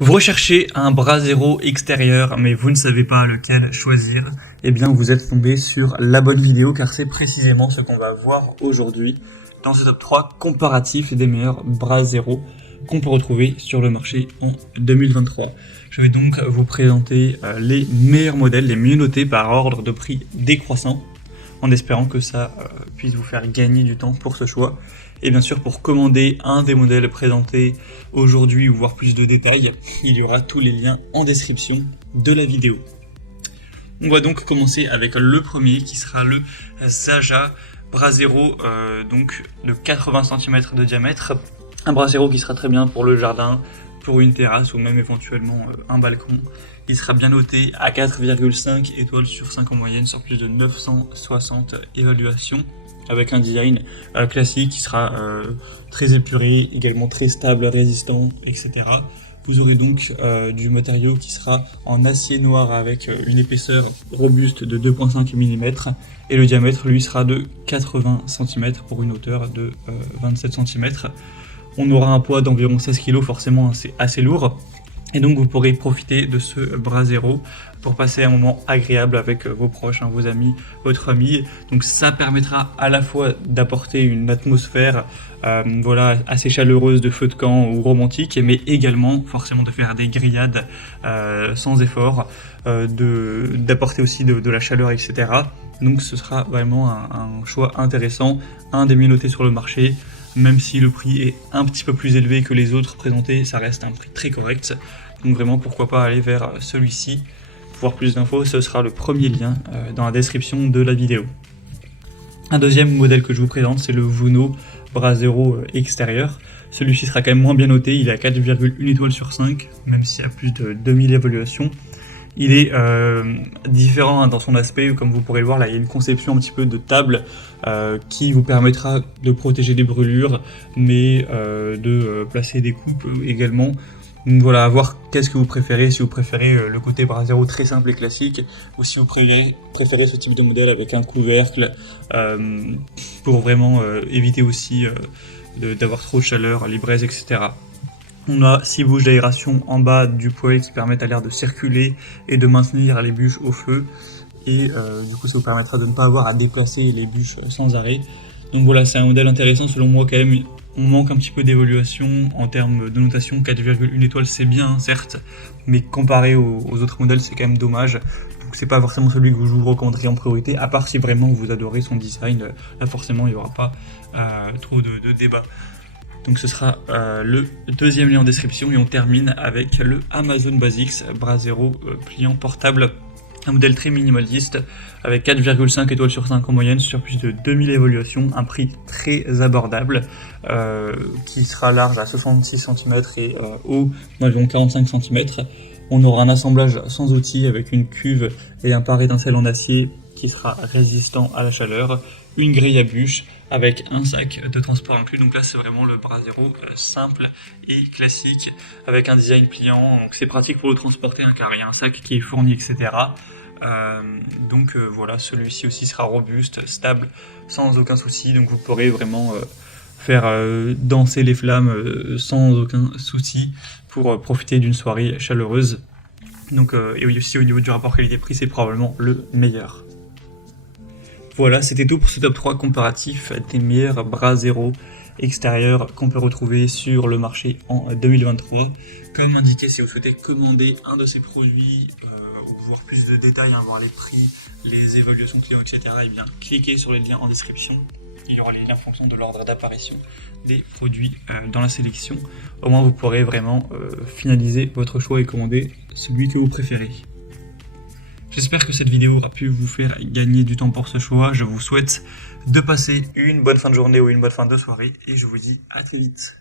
Vous recherchez un bras zéro extérieur, mais vous ne savez pas lequel choisir, eh bien vous êtes tombé sur la bonne vidéo, car c'est précisément ce qu'on va voir aujourd'hui dans ce top 3 comparatif des meilleurs bras zéro qu'on peut retrouver sur le marché en 2023. Je vais donc vous présenter les meilleurs modèles, les mieux notés par ordre de prix décroissant, en espérant que ça puisse vous faire gagner du temps pour ce choix. Et bien sûr, pour commander un des modèles présentés aujourd'hui ou voir plus de détails, il y aura tous les liens en description de la vidéo. On va donc commencer avec le premier qui sera le Zaja bras zéro, donc de 80 cm de diamètre. Un bras zéro qui sera très bien pour le jardin, pour une terrasse ou même éventuellement un balcon. Il sera bien noté à 4,5 étoiles sur 5 en moyenne sur plus de 960 évaluations, avec un design classique qui sera très épuré, également très stable, résistant, etc. Vous aurez donc du matériau qui sera en acier noir avec une épaisseur robuste de 2,5 mm et le diamètre lui sera de 80 cm pour une hauteur de 27 cm. On aura un poids d'environ 16 kg, forcément c'est assez lourd. Et donc vous pourrez profiter de ce bras zéro pour passer un moment agréable avec vos proches, vos amis, votre famille. Donc ça permettra à la fois d'apporter une atmosphère voilà, assez chaleureuse de feu de camp ou romantique, mais également forcément de faire des grillades sans effort, d'apporter aussi de la chaleur, etc. Donc ce sera vraiment un choix intéressant, un des mieux notés sur le marché. Même si le prix est un petit peu plus élevé que les autres présentés, ça reste un prix très correct. Donc vraiment, pourquoi pas aller vers celui-ci. Pour voir plus d'infos, ce sera le premier lien dans la description de la vidéo. Un deuxième modèle que je vous présente, c'est le Vuno bras zéro extérieur. Celui-ci sera quand même moins bien noté, il est à 4,1 étoiles sur 5, même s'il y a plus de 2000 évaluations. Il est différent dans son aspect, comme vous pourrez le voir, là il y a une conception un petit peu de table qui vous permettra de protéger des brûlures, mais de placer des coupes également. Donc voilà, à voir qu'est-ce que vous préférez, si vous préférez le côté bras zéro très simple et classique, ou si vous préférez ce type de modèle avec un couvercle, pour vraiment éviter aussi d'avoir trop de chaleur, les braises, etc. On a 6 bouches d'aération en bas du poêle qui permettent à l'air de circuler et de maintenir les bûches au feu. Et du coup ça vous permettra de ne pas avoir à déplacer les bûches sans arrêt. Donc voilà, c'est un modèle intéressant selon moi quand même. On manque un petit peu d'évaluation en termes de notation, 4,1 étoiles c'est bien certes, mais comparé aux autres modèles c'est quand même dommage. Donc c'est pas forcément celui que je vous recommanderais en priorité, à part si vraiment vous adorez son design, là forcément il n'y aura pas trop de débat. Donc ce sera le deuxième lien en description et on termine avec le Amazon Basics bras zéro pliant portable. Un modèle très minimaliste avec 4,5 étoiles sur 5 en moyenne sur plus de 2000 évaluations, un prix très abordable qui sera large à 66 cm et haut d'environ 45 cm. On aura un assemblage sans outils avec une cuve et un pare d'étincelle en acier qui sera résistant à la chaleur, une grille à bûches avec un sac de transport inclus. Donc là c'est vraiment le bras zéro simple et classique avec un design pliant, donc c'est pratique pour le transporter car il y a un sac qui est fourni, etc. Voilà, celui-ci aussi sera robuste, stable, sans aucun souci, donc vous pourrez vraiment faire danser les flammes sans aucun souci pour profiter d'une soirée chaleureuse. Donc, et aussi au niveau du rapport qualité-prix, c'est probablement le meilleur. Voilà, c'était tout pour ce top 3 comparatif des meilleurs bras zéro extérieurs qu'on peut retrouver sur le marché en 2023. Comme indiqué, si vous souhaitez commander un de ces produits, ou voir plus de détails, voir les prix, les évaluations clients, etc., et bien cliquez sur les liens en description. Il y aura les liens en fonction de l'ordre d'apparition des produits dans la sélection. Au moins vous pourrez vraiment finaliser votre choix et commander celui que vous préférez. J'espère que cette vidéo aura pu vous faire gagner du temps pour ce choix. Je vous souhaite de passer une bonne fin de journée ou une bonne fin de soirée et je vous dis à très vite.